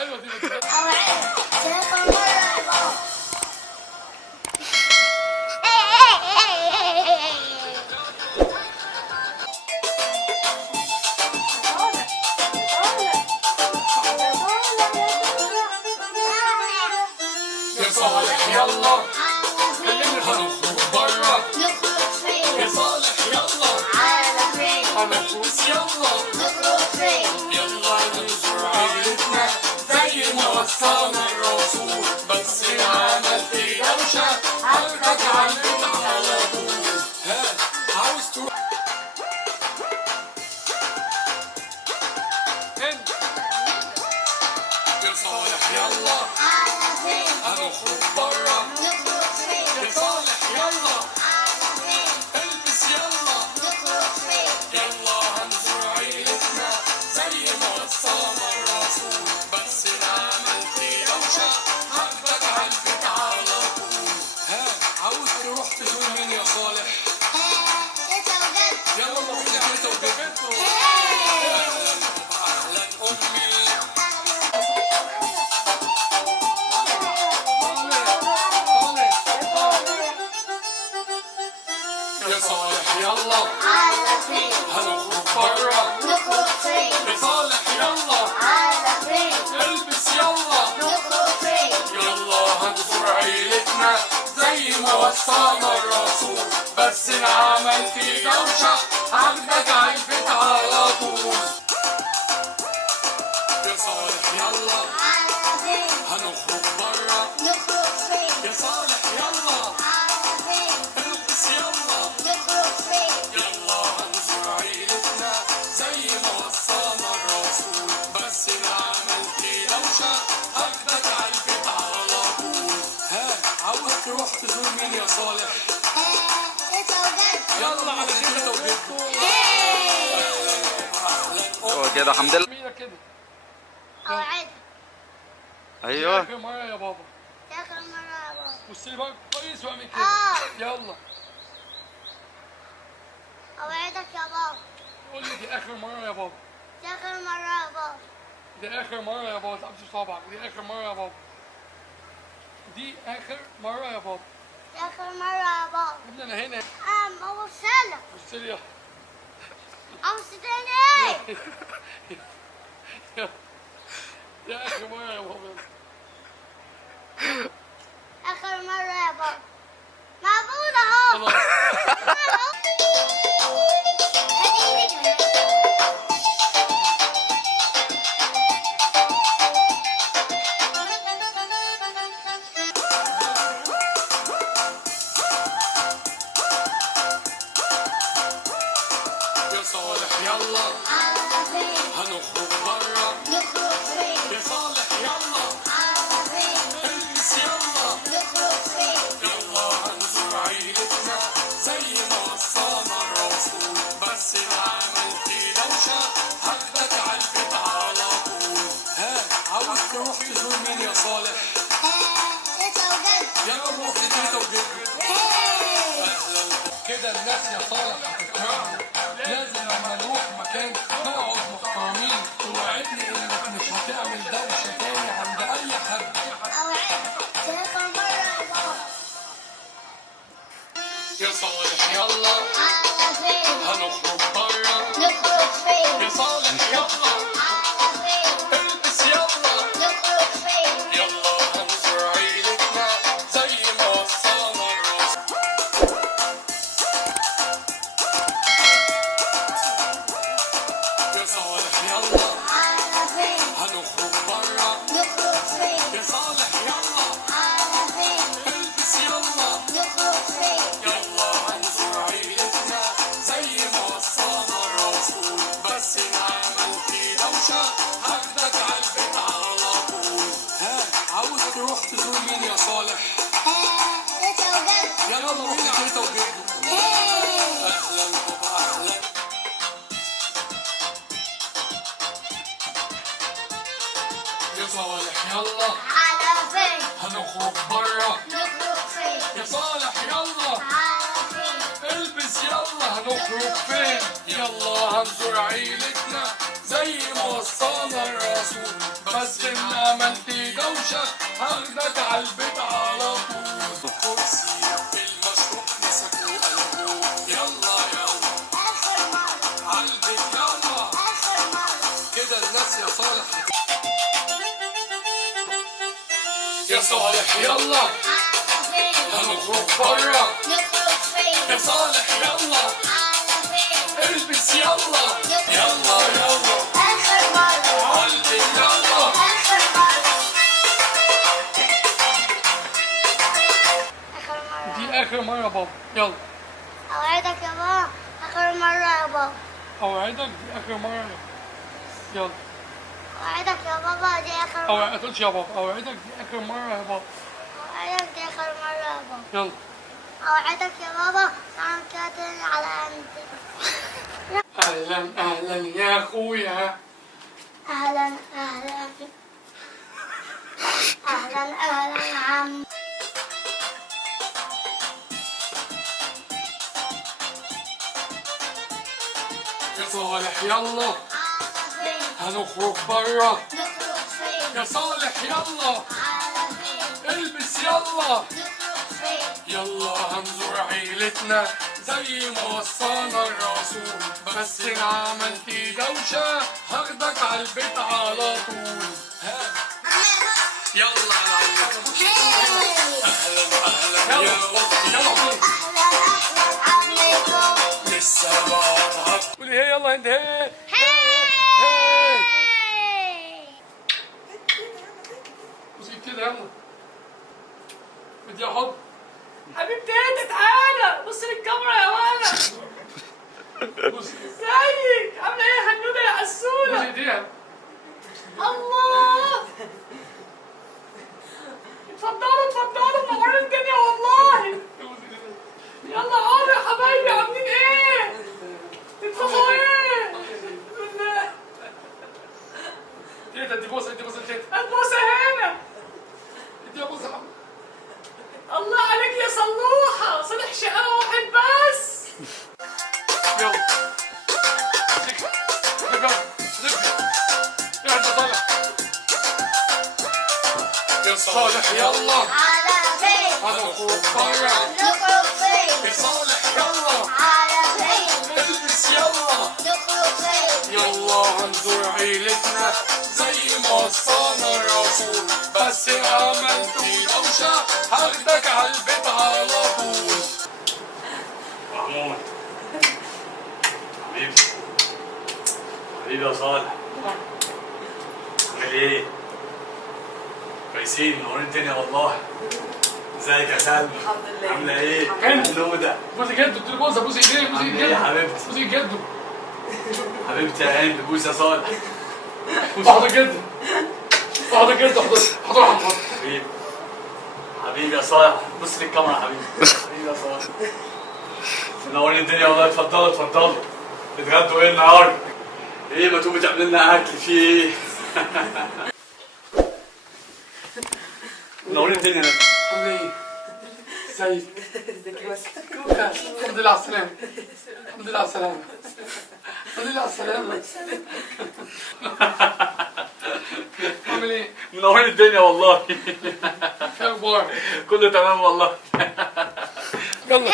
حلوه دي بس. اوعدك تاخر مرة يا بابا. يا صالح يلا هنخرج برا. نخرج فين؟ يا صالح يلا على فين؟ هنفوز يلا. نخرج فين؟ يلا نزور عيلتنا زي ما وصانا الرسول. بس العمل في دوشة هاخدك على البيت على طول. ها عاوز تروح فين؟ يا صالح يلا على فين؟ هنخرج برا. نخرج فين؟ يا صالح يلا على فين؟ البس يلا. نخرج فين؟ يلا هنزور عيلتنا زي ما وصانا الرسول. بس العمل في دوشة هاخدك على البيت على طول. ها عاوز تروح تزور مين يا صالح؟ تيتا وجد. يلا نروح لتيتا وجدته. اهلا امي. يا صالح يلا على فين؟ هنخرج برا. نخرج فين؟ يا صالح يلا على فين؟ البس يلا. نخرج فين؟ يلا هنزور عيلتنا زي ما وصانا الرسول. بس العمل في دوشة هاخدك على البيت على طول. يا صالح يلا على فين؟ هنخرج برا. نخرج فين؟ يا صالح يلا على فين؟ البس يلا. نخرج فين؟ يلا هنزور عيلتنا زي ما وصانا الرسول. بس العمل في دوشة هاخدك على البيت على طول. ها عاوز تروح تزور مين يا صالح؟ تيتا وجد. يلا على تيتا وجدته. هو كده الحمد لله. مين كده؟ اوعدك ايوه آخر مرة يا بابا. تاخر مرة يا بابا. بصي بقى كويس واعمل كده. يلا اوعدك يي بابا. قول لي دي آخر مرة يا بابا. تاخر مرة يا بابا. دي آخر مرة يا بابا. ما تعرفش طبعا. دي آخر مرة يا بابا. دي آخر مرة يا بابا. تاخر مرة يا بابا. يا ابني أنا هنا. اوصلك. بص لي اوصلني. دي آخر مرة يا بابا. اخر مرة يا بابا. معقول اهو. خلاص. يا صالح يلا على فين؟ هنخرج برا. نخرج فين؟ يا صالح يلا على فين؟ البس يلا. نخرج فين؟ يلا هنزور عيلتنا زي ما وصانا الرسول. بس العمل في دوشة هاخدك على البيت على طول. ها عاوز تروح تزور مين يا صالح؟ تيتا وجد. يلا نروح لتيتا وجدته. كده الناس يا صالح هتكرهنا. لازم لما نروح مكان نقعد محترمين. توعدني انك مش هتعمل دوشة تاني عند اي حد. اوعدك تاخر مرة يا بابا. يا صالح يلا على فين؟ هنخرج برا. نخرج فين؟ يا صالح يلا على فين؟ البس يلا. نخرج فين؟ يلا هنزور عيلتنا زي ما وصانا الرسول. يا صالح يلا على فين؟ هنخرج برا. نخرج فين؟ يا صالح يلا على فين؟ البس يلا. نخرج فين؟ يلا هنزور عيلتنا زي ما وصانا الرسول. بس العمل في دوشة هاخدك على البيت على طول. ها عاوز تروح تزور مين يا صالح؟ تيتا وجد. يلا نروح لتيتا وجدته. اهلا بابا اهلا. يا صالح يلا على فين؟ هنخرج برا. نخرج فين؟ يا صالح يلا على فين؟ البس يلا. هنخرج فين؟ يلا هنزور عيلتنا زي ما وصانا الرسول، بس ان عملت دوشة هاخدك عالبيت على طول. كرسي في المشروب مسكوا قلبوه، يلا يلا آخر مرة عالبيت يلا، آخر مرة كده الناس يا صالح يا صالح يلا على فين هنخرج برا، نخرج فين يا صالح يلا على فين البس يلا، يلا يلا آخر مرة عالبيت يلا. آخر مرة آخر مرة دي آخر مرة يا بابا، يلا أوعدك يا بابا آخر مرة يا بابا أوعدك دي آخر مرة، يلا أوعدك يا بابا دي آخر مرة ما تقولش يا بابا، أوعدك دي آخر مرة يا بابا، أوعدك دي آخر مرة يا بابا يلا. أوعدك يا بابا تعال كده تاني على عندي أهلا أهلا يا أخويا، أهلا أهلا أهلا أهلا يا عم يا صالح يلا على فين هنخرج برا، نخرج فين يا صالح يلا على فين البس يلا، نخرج فين يلا هنزور عيلتنا زي ما وصانا الرسول، بس إن عملت دوشة هاخدك عالبيت على طول. ها يلا يا معلم، أهلا أهلا يا أختي، يلا أهلا أهلا عليكم لسه بقى قولي هي يلا انت هي هاي بصي كده يلا بدي احط حبيبتي انت تعالى بص للكاميرا يا ولد. بصي ازيك عامله ايه يا هنوده يا عسوله؟ بصي ايديها الله اتفضلوا اتفضلوا منورين الدنيا والله. يلا عمرو يا حبايبي عاملين ايه؟ تطبخوا ايه؟ بالله تيتا ادي بوسه ادي بوسه تيتا البوسه هنا. اديها بوسه يا حبيبي. الله عليك يا صلوحه صلح شقاوه واحد بس. يلا لف لف يلا يا صالح يا صالح يلا على فين هنخرج برا، نخرج فين يا صالح يلا على فين البس يلا، نخرج فين يلا هنزور عيلتنا زي ما وصانا الرسول، بس إن عملت دوشة هاخدك عالبيت على طول. محمود حبيبي حبيبي يا صالح عامل ايه؟ كويسين منورين الدنيا والله. ازيك يا سلمى؟ الحمد لله. عاملة ايه؟ حلو. نودة بوسي جده اديله بوسه، بوسي ايديه، بوسي عامل ايه يا جده، حبيبتي؟ بوسي جده، حبيبتي يا هند بوس يا صالح. احضر جده، احضر جده، احضر احضر حبيبي حبيبي يا صالح بص للكاميرا يا حبيبي. حبيبي يا صالح منورين الدنيا والله. اتفضلوا اتفضلوا تتغدوا ايه النهارده؟ ايه ما تقومي تعمل لنا اكل في ايه؟ منورين الدنيا. عامل ايه؟ ازيك؟ الحمد لله على السلامة، الحمد لله على السلامة، الحمد لله على السلامة. عامل ايه؟ منورين الدنيا والله. ايه اخبارك؟ كله تمام والله. يلا